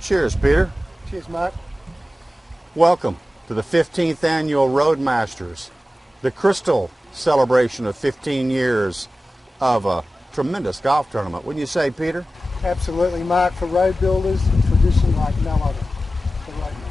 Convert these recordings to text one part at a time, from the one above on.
Cheers, Peter. Cheers, Mark. Welcome to the 15th Annual Roadmasters, the crystal celebration of 15 years of a tremendous golf tournament. Wouldn't you say, Peter? Absolutely, Mark. For road builders, a tradition like no other. The Roadmasters.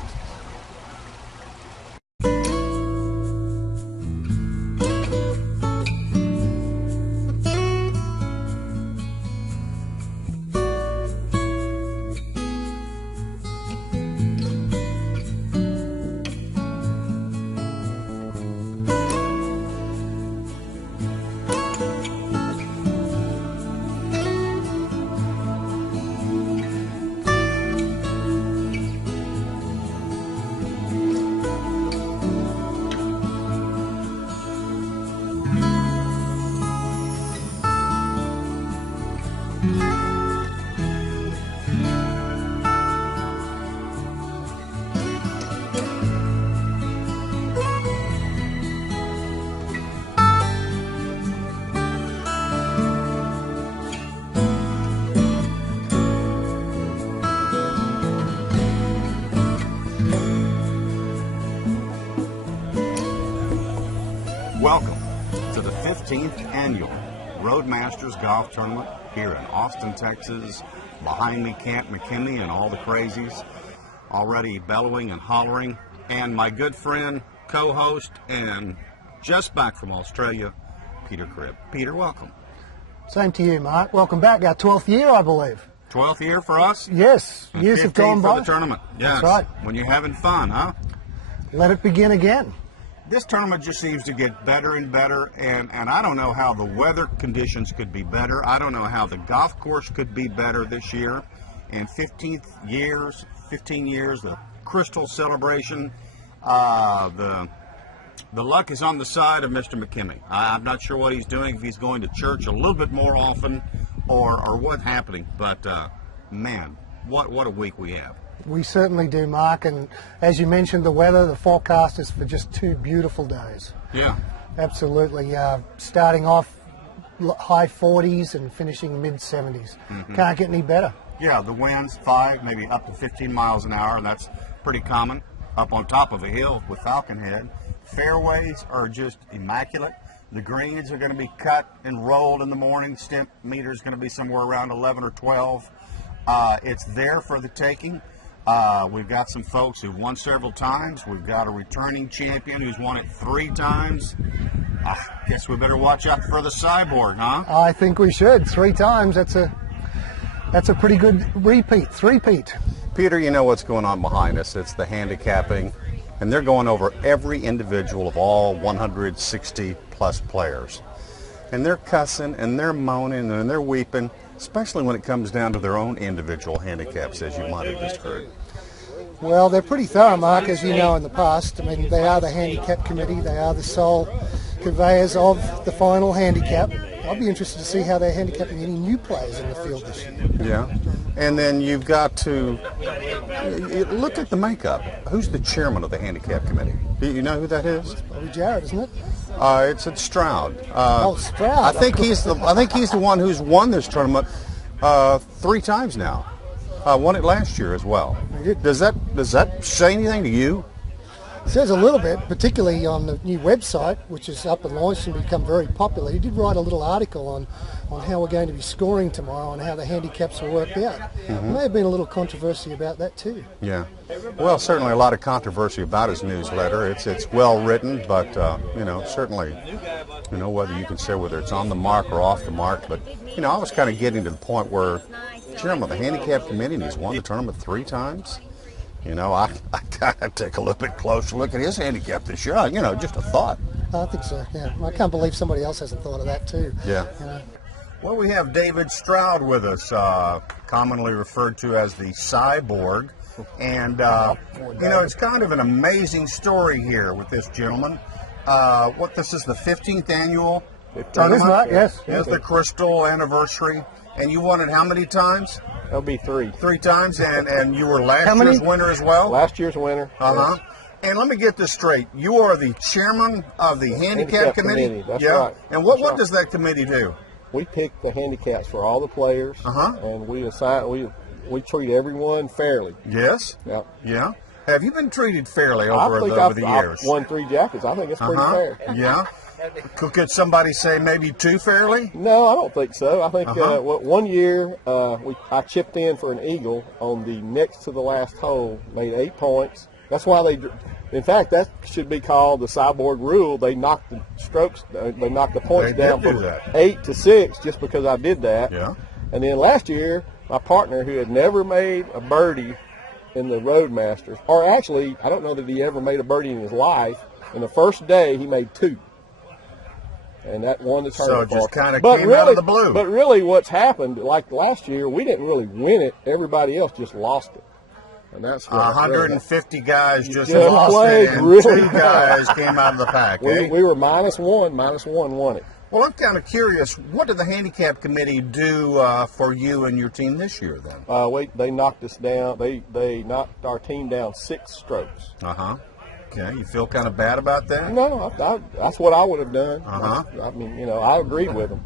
Welcome to the 15th Annual Roadmasters Golf Tournament here in Austin, Texas. Behind me, Camp McKinney and all the crazies already bellowing and hollering. And my good friend, co-host, and just back from Australia, Peter Cribb. Peter, welcome. Same to you, Mark. Welcome back. Our 12th year, I believe. 12th year for us? Yes. And Years have gone by. for the tournament. Yes. That's right. When you're having fun, huh? Let it begin again. This tournament just seems to get better and better, and I don't know how the weather conditions could be better. I don't know how the golf course could be better this year. And 15 years, the crystal celebration, the luck is on the side of Mr. McKinney. I'm not sure what he's doing, if he's going to church a little bit more often or what's happening. But, man, what a week we have. We certainly do, Mark. And as you mentioned, the weather, the forecast is for just 2 beautiful days. Yeah. Absolutely. Starting off high 40s and finishing mid 70s. Mm-hmm. Can't get any better. Yeah, the winds 5, maybe up to 15 miles an hour, and that's pretty common up on top of a hill with Falcon Head. Fairways are just immaculate. The greens are going to be cut and rolled in the morning. Stimp meter is going to be somewhere around 11 or 12. It's there for the taking. We've got some folks who've won several times. We've got a returning champion who's won it 3 times. I guess we better watch out for the cyborg, huh? I think we should. 3 times. That's a pretty good repeat. 3-peat. Peter, you know what's going on behind us. It's the handicapping, and they're going over every individual of all 160 plus players. And they're cussing and they're moaning and they're weeping, especially when it comes down to their own individual handicaps, as you might have just heard. Well, they're pretty thorough, Mark, as you know in the past. I mean, they are the handicap committee. They are the sole conveyors of the final handicap. I'll be interested to see how they're handicapping any new players in the field this year. Yeah. And then you've got to look at the makeup. Who's the chairman of the handicap committee? Do you know who that is? It's probably Jared, isn't it? It's Stroud. Stroud. I think he's the one who's won this tournament 3 times now. Won it last year as well. Does that say anything to you? It says a little bit, particularly on the new website, which is up and launched and become very popular. He did write a little article on how we're going to be scoring tomorrow and how the handicaps will work out. Mm-hmm. There may have been a little controversy about that too. Yeah. Well, certainly a lot of controversy about his newsletter. It's well written, but certainly, whether you can say whether it's on the mark or off the mark. But I was kind of getting to the point where chairman of the handicap committee, and he's won the tournament 3 times. I gotta take a little bit closer look at his handicap this year. Just a thought. I think so. Yeah, I can't believe somebody else hasn't thought of that too. Yeah. Well, we have David Stroud with us, commonly referred to as the cyborg, and it's kind of an amazing story here with this gentleman. This is the 15th annual tournament. Right, yes. It's the crystal anniversary, and you won it how many times? That'll be 3. 3 times, and you were last year's winner as well? Last year's winner. Uh-huh. Yes. And let me get this straight. You are the chairman of the handicap committee? That's right. And what does that committee do? We pick the handicaps for all the players, and we we treat everyone fairly. Yes? Yeah. Yeah. Have you been treated fairly I over think the years? I've won 3 jackets. I think it's pretty fair. Yeah. Could somebody say maybe 2 fairly? No, I don't think so. I think Uh-huh. one year I chipped in for an eagle on the next to the last hole, made 8 points. That's why in fact, that should be called the cyborg rule. They knocked the strokes, they knocked the points They did down do from that. 8 to 6 just because I did that. Yeah. And then last year, my partner, who had never made a birdie in the Roadmasters, or actually, I don't know that he ever made a birdie in his life. In the first day, he made 2. And that won the tournament. So it just for us. kind of But came really, out of the blue. But really what's happened, like last year, we didn't really win it. Everybody else just lost it. And that's what 150 guys just Just lost played it, and really 2 guys came out of the pack. Eh? we were -1 won it. Well, I'm kind of curious. What did the handicap committee do for you and your team this year, then? They knocked us down. They knocked our team down 6 strokes. Okay, you feel kind of bad about that? No, that's what I would have done. Uh-huh. I mean, I agreed with them.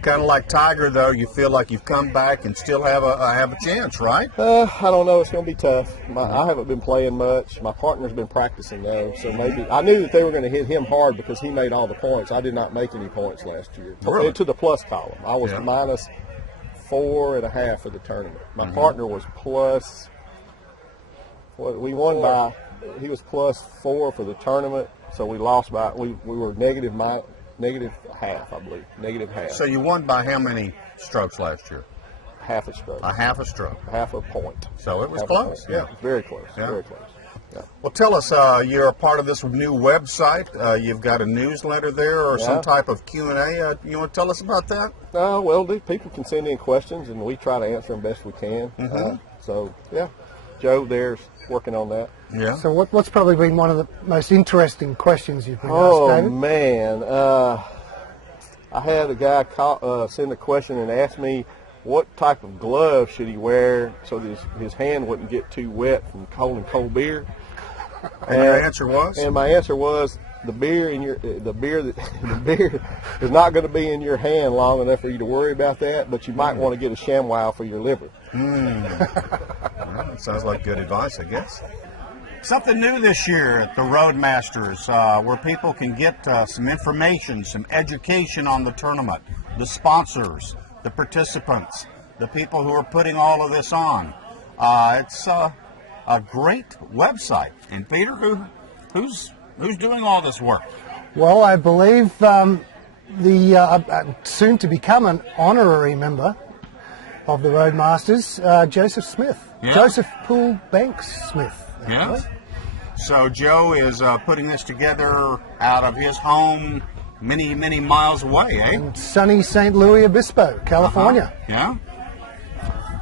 Kind of like Tiger, though. You feel like you've come back and still have a chance, right? I don't know. It's going to be tough. I haven't been playing much. My partner's been practicing, though, so maybe I knew that they were going to hit him hard because he made all the points. I did not make any points last year. Really? To the plus column. I was -4.5 for the tournament. My partner was plus. We won by. He was +4 for the tournament, so we lost by. We were negative half, I believe. Negative half. So you won by how many strokes last year? Half a stroke. A half a stroke. Half a point. So it was Half close. Yeah, very close. Yeah. Very close. Yeah. Well, tell us, you're a part of this new website. You've got a newsletter there or some type of Q&A. You want to tell us about that? Well, people can send in questions, and we try to answer them best we can. So, yeah, Joe there's working on that. Yeah. So what's probably been one of the most interesting questions you've been asked, Oh, David? man. I had a guy send a question and ask me what type of gloves should he wear so that his hand wouldn't get too wet from cold beer. And your answer was? And my answer was the beer is not going to be in your hand long enough for you to worry about that, but you might want to get a ShamWow for your liver. Well, that sounds like good advice, I guess. Something new this year at the Roadmasters, where people can get some information, some education on the tournament, the sponsors, the participants, the people who are putting all of this on. It's a great website. And Peter, who's doing all this work? Well, I believe the soon to become an honorary member of the Roadmasters, Joseph Smith. Yeah. Joseph Poole Banks Smith. Yeah. So Joe is putting this together out of his home many, many miles away, eh? In sunny St. Louis Obispo, California. Yeah.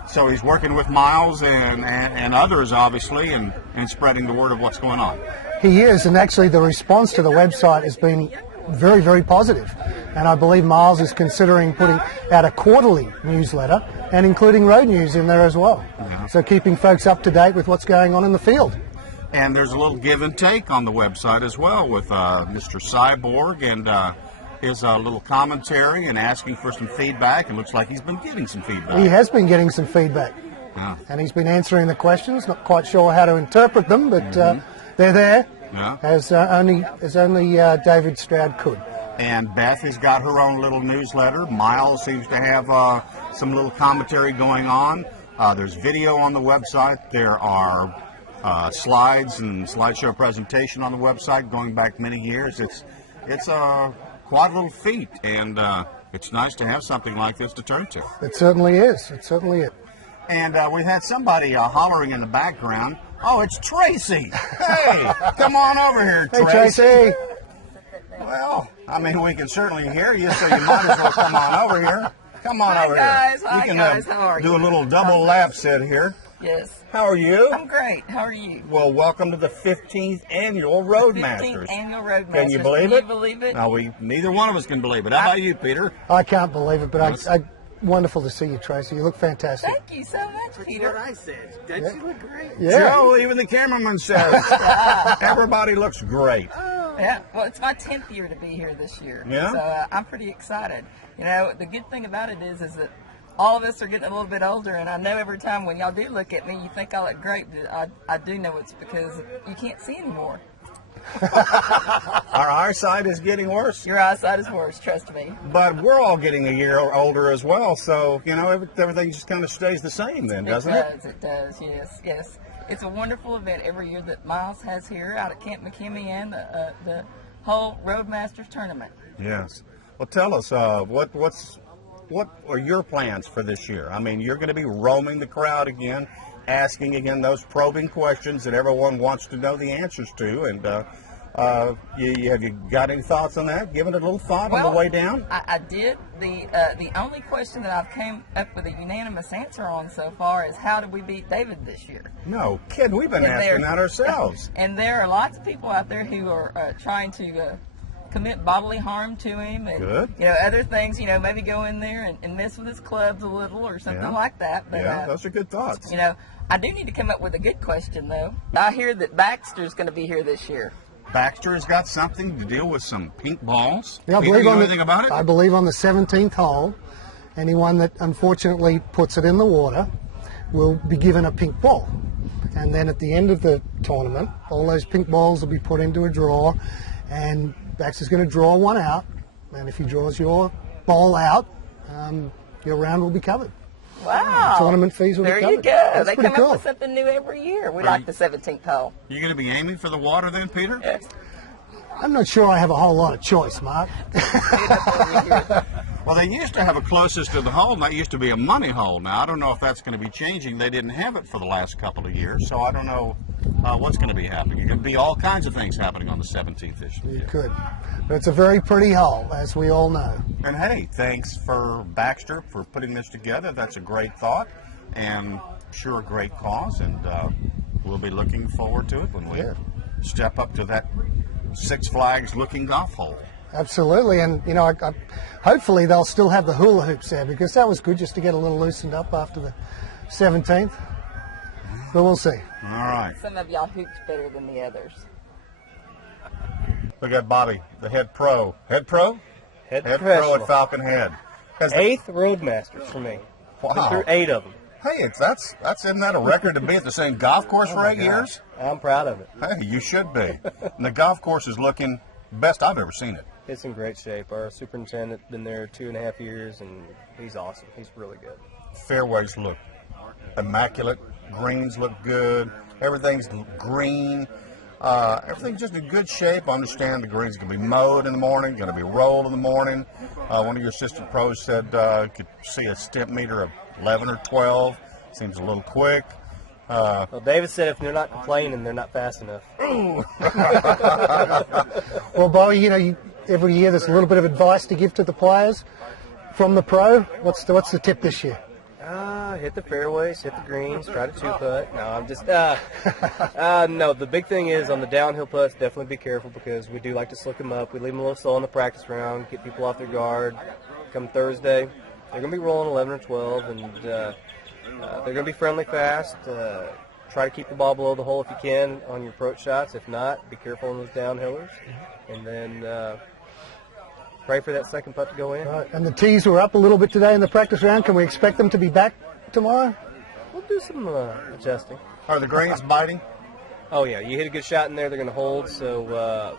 So he's working with Miles and others, obviously, and spreading the word of what's going on. He is, and actually the response to the website has been very, very positive. And I believe Miles is considering putting out a quarterly newsletter and including road news in there as well. Yeah. So keeping folks up to date with what's going on in the field. And there's a little give and take on the website as well with Mr. Cyborg and his little commentary and asking for some feedback. It looks like he's been getting some feedback. He has been getting some feedback. Yeah. And he's been answering the questions, not quite sure how to interpret them, but they're there, as only David Stroud could. And Beth has got her own little newsletter. Miles seems to have some little commentary going on. There's video on the website. There are slides and slideshow presentation on the website going back many years. It's a quite a little feat, and it's nice to have something like this to turn to. It certainly is. It certainly is. And we had somebody hollering in the background. Oh, it's Tracy. Hey, come on over here, Hey, Tracy. Tracy. Well, I mean, we can certainly hear you, so you might as well come on over here. Come on over guys. here. Hi, You can guys. How are do you? a little double lap sit here. Yes. How are you? I'm great. How are you? Well, welcome to the 15th annual Roadmasters. 15th annual Roadmasters. Can you believe it? Can you believe it? No, neither one of us can believe it. How about you, Peter? I can't believe it, but wonderful to see you, Tracy. You look fantastic. Thank you so much, Peter. What I said. Don't you look great? Yeah. Joe, even the cameraman says everybody looks great. Yeah. Well, it's my 10th year to be here this year. Yeah? So I'm pretty excited. You know, the good thing about it is that all of us are getting a little bit older, and I know every time when y'all do look at me, you think I look great, but I do know it's because you can't see anymore. Our eyesight is getting worse, Your eyesight is worse, trust me. but we're all getting a year older as well. So, you know, everything just kind of stays the same then, doesn't it? It does, yes, yes. It's a wonderful event every year that Miles has here out at Camp McKinney and the whole Roadmasters tournament. Yes. Well, tell us, what are your plans for this year? I mean, you're going to be roaming the crowd again, asking again those probing questions that everyone wants to know the answers to. And have you got any thoughts on that? Given it a little thought on the way down? I did. The only question that I've came up with a unanimous answer on so far is how did we beat David this year? No, kid, we've been asking that ourselves. And there are lots of people out there who are trying to commit bodily harm to him, and Good. you know, other things. You know, maybe go in there and mess with his clubs a little or something like that. But yeah, those are good thoughts. you know, I do need to come up with a good question though. I hear that Baxter's going to be here this year. Baxter has got something to deal with some pink balls. Yeah, I Peter, believe you know on anything about it? I believe on the 17th hole, anyone that unfortunately puts it in the water will be given a pink ball. And then at the end of the tournament, all those pink balls will be put into a drawer, and Baxter's going to draw one out. And if he draws your ball out, your round will be covered. Wow! Tournament fees will be there covered. you go. That's They pretty come cool. up with something new every year. We like the 17th hole. You going to be aiming for the water then, Peter? I'm not sure I have a whole lot of choice, Mark. Well, they used to have a closest to the hole, and that used to be a money hole. Now, I don't know if that's going to be changing. They didn't have it for the last couple of years, so I don't know what's going to be happening. There's going to be all kinds of things happening on the 17th this year. You could. But it's a very pretty hole, as we all know. And hey, thanks for Baxter for putting this together. That's a great thought, and sure a great cause, and we'll be looking forward to it when we step up to that Six Flags looking golf hole. Absolutely, and you know, hopefully they'll still have the hula hoops there, because that was good just to get a little loosened up after the 17th. But we'll see. All right. Some of y'all hooped better than the others. Look at Bobby, the head pro. Head pro? Head Pro professional. at Falcon Head. Eighth Roadmasters for me. Wow. Been through 8 of them. Hey, isn't that a record to be at the same golf course for 8 years? I'm proud of it. Hey, you should be. And the golf course is looking best I've ever seen it. It's in great shape. Our superintendent's been there 2.5 years, and he's awesome. He's really good. Fairways look immaculate. Greens look good. Everything's green. Everything's just in good shape. I understand the green's going to be mowed in the morning, going to be rolled in the morning. One of your assistant pros said you could see a stimp meter of 11 or 12. Seems a little quick. Well, David said if they're not complaining, they're not fast enough. Well, Bobby, you know, every year there's a little bit of advice to give to the players from the pro. What's the tip this year? Hit the fairways, hit the greens, try to two-putt. No, I'm just, no, the big thing is on the downhill putts, definitely be careful because we do like to slick them up. We leave them a little slow in the practice round, get people off their guard. Come Thursday, they're going to be rolling 11 or 12, and they're going to be friendly fast. Try to keep the ball below the hole if you can on your approach shots. If not, be careful on those downhillers. And then pray for that second putt to go in. Right. And the tees were up a little bit today in the practice round. Can we expect them to be back tomorrow? We'll do some adjusting. Are the greens biting? Oh, yeah. You hit a good shot in there, they're going to hold. So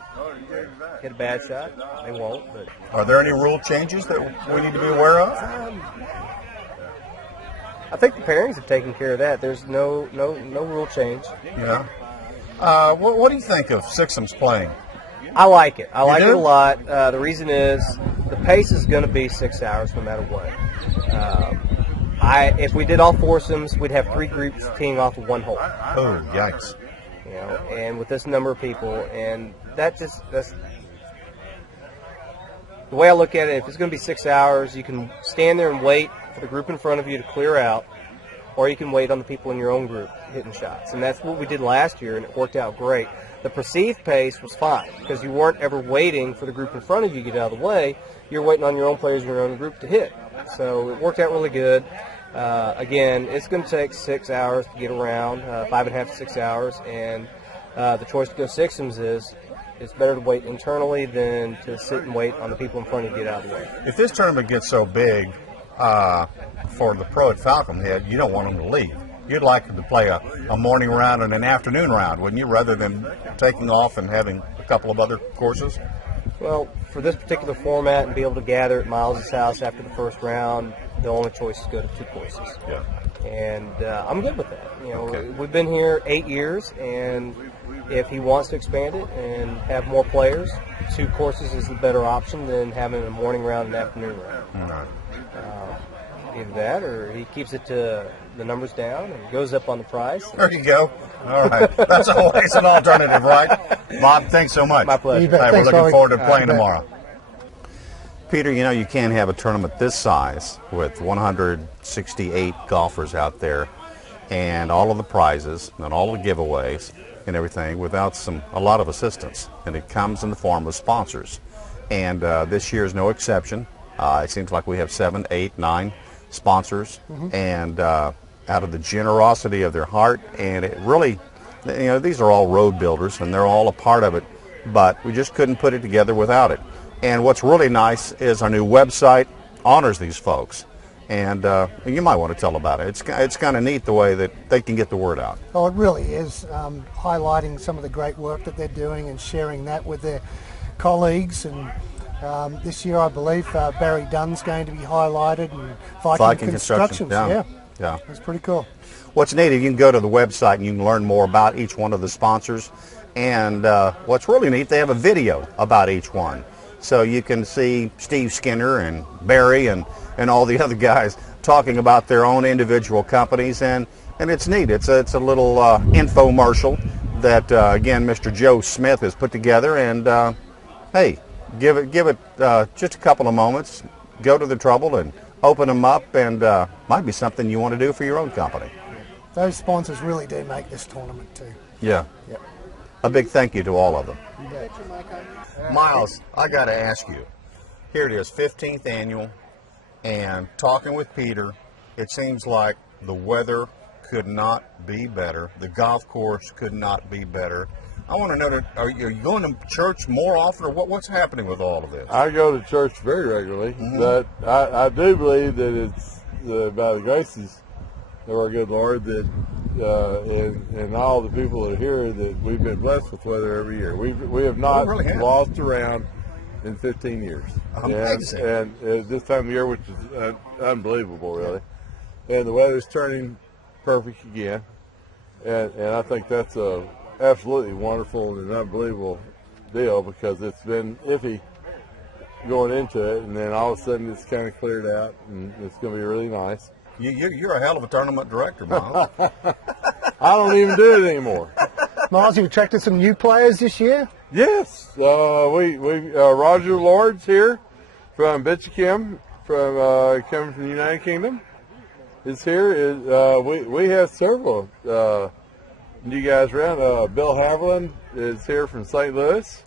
hit a bad shot, they won't. But Are there any rule changes that we need to be aware of? I think the pairings have taken care of that. There's no rule change. Yeah. What do you think of Sixum's playing? I like it. I like it do? a lot. The reason is the pace is going to be 6 hours no matter what. If we did all foursomes, we'd have 3 groups teeing off of 1 hole. Oh, yikes. You know, and with this number of people, and that's the way I look at it. If it's going to be 6 hours, you can stand there and wait for the group in front of you to clear out, or you can wait on the people in your own group hitting shots. And that's what we did last year, and it worked out great. The perceived pace was fine because you weren't ever waiting for the group in front of you to get out of the way. You're waiting on your own players in your own group to hit. So it worked out really good. Again, it's going to take 6 hours to get around, 5.5 to 6 hours, and the choice to go Sixums is it's better to wait internally than to sit and wait on the people in front of you to get out of the way. If this tournament gets so big, for the pro at Falcon Head, you don't want them to leave. You'd like them to play a morning round and an afternoon round, wouldn't you, rather than taking off and having a couple of other courses? Well, for this particular format and be able to gather at Miles' house after the first round, the only choice is to go to 2 courses. Yeah. And I'm good with that. You know, Okay. we've been here 8 years, and if he wants to expand it and have more players, 2 courses is the better option than having a morning round and afternoon round. All right. Either that, or he keeps it to the numbers down and goes up on the price. There you go. All right. That's always an alternative, right? Bob, thanks so much. My pleasure. You bet. Hey, we're Thanks, looking Bobby. forward to All playing right, tomorrow. Peter, you know, you can't have a tournament this size with 168 golfers out there and all of the prizes and all the giveaways and everything without a lot of assistance. And it comes in the form of sponsors. And this year is no exception. It seems like we have 7, 8, 9 sponsors. And out of the generosity of their heart, and it really, you know, these are all road builders and they're all a part of it, but we just couldn't put it together without it. And what's really nice is our new website honors these folks. And you might want to tell about it. It's kind of neat the way that they can get the word out. Oh, it really is, highlighting some of the great work that they're doing and sharing that with their colleagues. And this year, I believe Barry Dunn's going to be highlighted, and Viking Constructions. Yeah. It's pretty cool. What's neat is you can go to the website and you can learn more about each one of the sponsors. And what's really neat, they have a video about each one. So you can see Steve Skinner and Barry and all the other guys talking about their own individual companies. And it's neat. It's a little infomercial that, again, Mr. Joe Smith has put together. And, hey, give it just a couple of moments. Go to the trouble and open them up, and might be something you want to do for your own company. Those sponsors really do make this tournament too. Yeah. Yep. A big thank you to all of them. You bet. Miles, I got to ask you. Here it is, 15th annual, and talking with Peter, it seems like the weather could not be better. The golf course could not be better. I want to know, are you going to church more often, or what's happening with all of this? I go to church very regularly, but I do believe that it's by the graces of our good Lord that and all the people that are here that we've been blessed with weather every year. We have not lost a round in 15 years. Amazing. And this time of year, which is unbelievable, really. And the weather's turning perfect again. And I think that's a absolutely wonderful and unbelievable deal, because it's been iffy going into it, and then all of a sudden it's kind of cleared out, and it's going to be really nice. You're a hell of a tournament director, Miles. I don't even do it anymore. Miles, you've attracted some new players this year? Yes, we Roger Lord's here from Bitchikim, coming from the United Kingdom. Is here. We have several new guys around. Bill Haviland is here from St. Louis.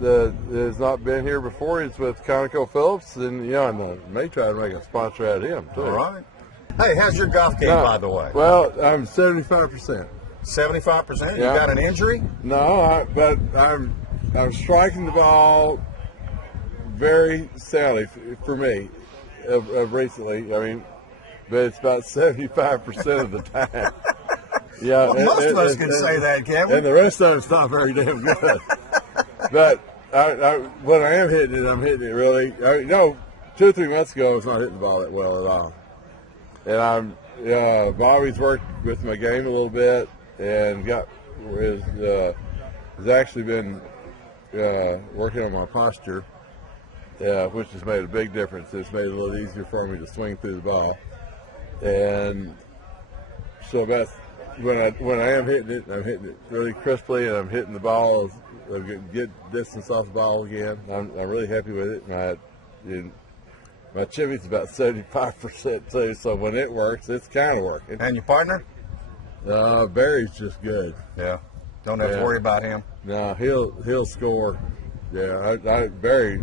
That has not been here before. He's with ConocoPhillips, and and may try to make a sponsor out of him too. All right. Hey, how's your golf game, by the way? Well, I'm 75%. 75%? You Yeah. got an injury? No, but I'm striking the ball very soundly for me of recently. I mean, but it's about 75% of the time. Yeah, Well, most of us can say that, can't we? And the rest of it's not very damn good. But when I am hitting it, I'm hitting it really. 2 or 3 months ago, I was not hitting the ball that well at all. And Bobby's worked with my game a little bit, and has actually been working on my posture, which has made a big difference. It's made it a little easier for me to swing through the ball. And so that's when I am hitting it, I'm hitting it really crisply, and I'm hitting the ball. I get distance off the ball again. I'm really happy with it. And my chippy's about 75% too, so when it works, it's kind of working. And your partner? Barry's just good. Yeah. Don't have to worry about him. No, he'll score. Yeah, Barry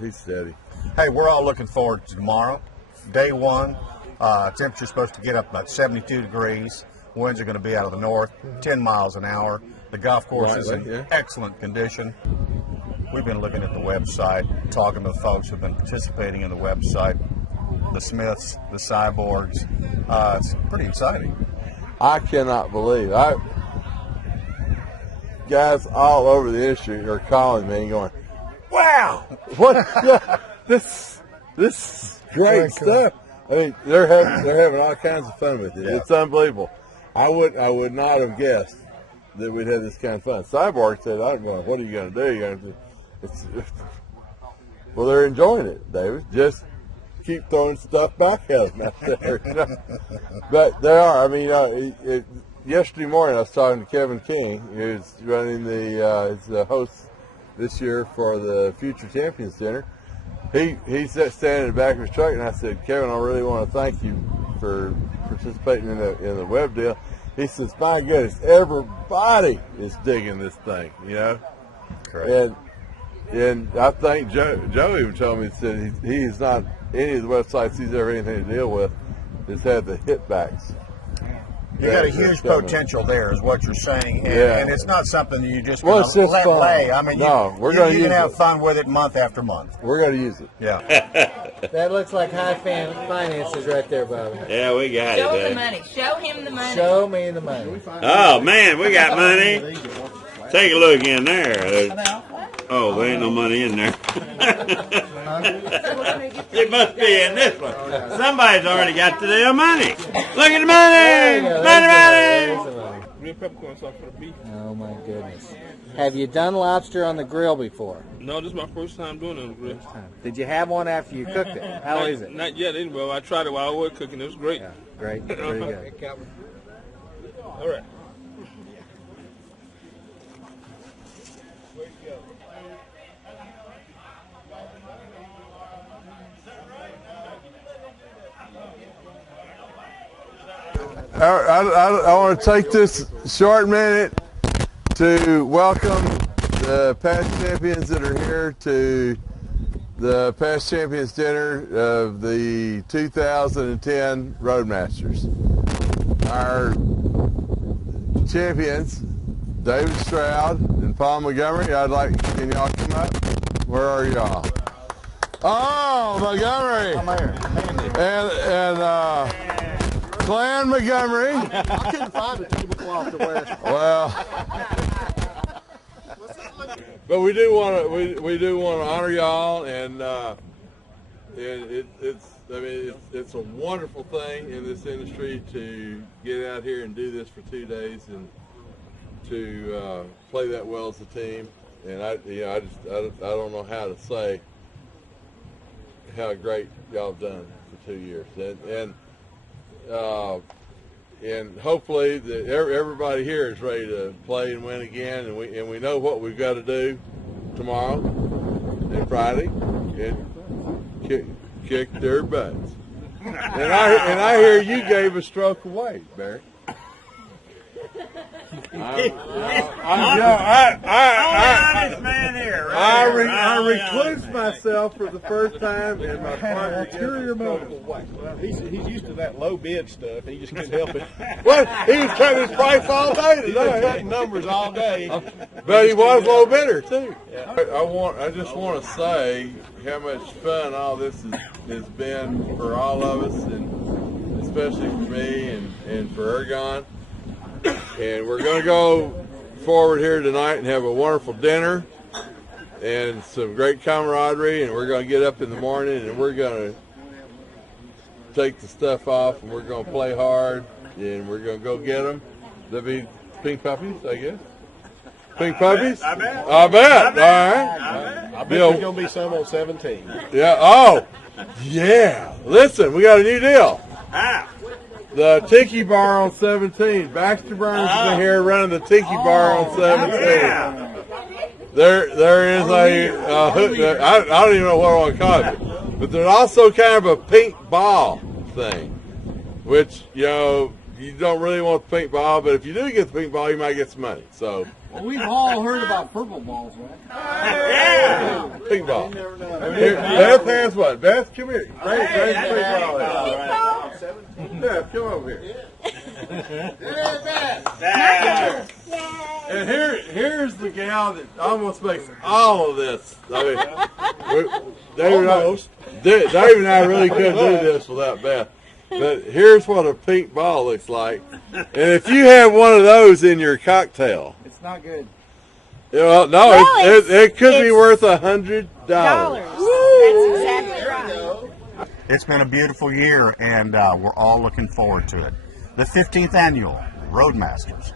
he's steady. Hey, we're all looking forward to tomorrow. Day one. Temperature's supposed to get up about 72 degrees. Winds are going to be out of the north, 10 miles an hour. The golf course is in excellent condition. we've been looking at the website, talking to the folks who've been participating in the website, the Smiths, the Cyborgs. It's pretty exciting. I cannot believe guys all over the industry are calling me and going, "Wow, this is great stuff." I mean, they're having all kinds of fun with it. Yeah. It's unbelievable. I would not have guessed that we'd have this kind of fun. Cyborg said, "I'm going. What are you going to do? You're going to well, they're enjoying it, David. Just keep throwing stuff back at them out there." You know? But they are. I mean, yesterday morning I was talking to Kevin King, who's running he's the host this year for the Future Champions Dinner. He's standing in the back of his truck, and I said, "Kevin, I really want to thank you for participating in the web deal." He says, "My goodness, everybody is digging this thing, you know." Correct. And I think Joe even told me that he is not any of the websites he's ever anything to deal with has had the hitbacks. You got a huge potential there, is what you're saying, and it's not something that you just let lay. I mean, we're going to you can have fun with it month after month. We're going to use it. Yeah. That looks like high finances right there, Bobby. Yeah, we got Show it. him the money. Show him the money. Show me the money. Oh man, we got money. Take a look in there. Oh, there ain't no money in there. It must be in this one. Somebody's already got the damn money. Look at the money! Money! Green peppercorn sauce for the beef. Oh my goodness. Have you done lobster on the grill before? No, this is my first time doing it on the grill. Did you have one after you cooked it? How is it? Not yet, anyway. I tried it while I was cooking. It was great. Yeah, great. Very good. All right. I want to take this short minute to welcome the past champions that are here to the Past Champions Dinner of the 2010 Roadmasters. Our champions, David Stroud and Paul Montgomery, can y'all come up? Where are y'all? Oh, Montgomery! I'm here. And Glenn Montgomery. I couldn't find a tablecloth to wear. Well, but we do want to honor y'all, and it's a wonderful thing in this industry to get out here and do this for 2 days and to play that well as a team. And I don't know how to say how great y'all have done for 2 years, and hopefully everybody here is ready to play and win again, and we know what we've got to do tomorrow and Friday, and kick their butts. And I hear you gave a stroke away, Barry. I recluse myself for the first time in my partner carrier multiple ways. Well, he's used to that low bid stuff. He just couldn't help it. What? He was cutting his price all day He's been today. cutting numbers all day. But he was low bidder too. Yeah. I just want to say how much fun all this has been for all of us, and especially for me and for Ergon. And we're going to go forward here tonight and have a wonderful dinner and some great camaraderie, and we're going to get up in the morning and we're going to take the stuff off and we're going to play hard and we're going to go get them. They'll be pink puppies, I guess. Pink puppies? I bet. All right. I bet there's going to be some on 17. Yeah. Oh, yeah. Listen, we got a new deal. The Tiki Bar on 17. Baxter Burns is in here running the Tiki Bar on 17. There is I don't even know what I want to call it, but there's also kind of a pink ball thing, which, you don't really want the pink ball, but if you do get the pink ball, you might get some money. So. Well, we've all heard about purple balls, right? Yeah! Pink ball. Here, Beth has one. Beth, come here. Bring the pink ball. Yeah, come over here. And here's the gal that almost makes all of this. I mean, Dave and I really couldn't do this without Beth. But here's what a pink ball looks like. And if you have one of those in your cocktail, It's not good. well, no, it could be worth $100. That's exactly right. It's been a beautiful year, and we're all looking forward to it. The 15th annual Roadmasters.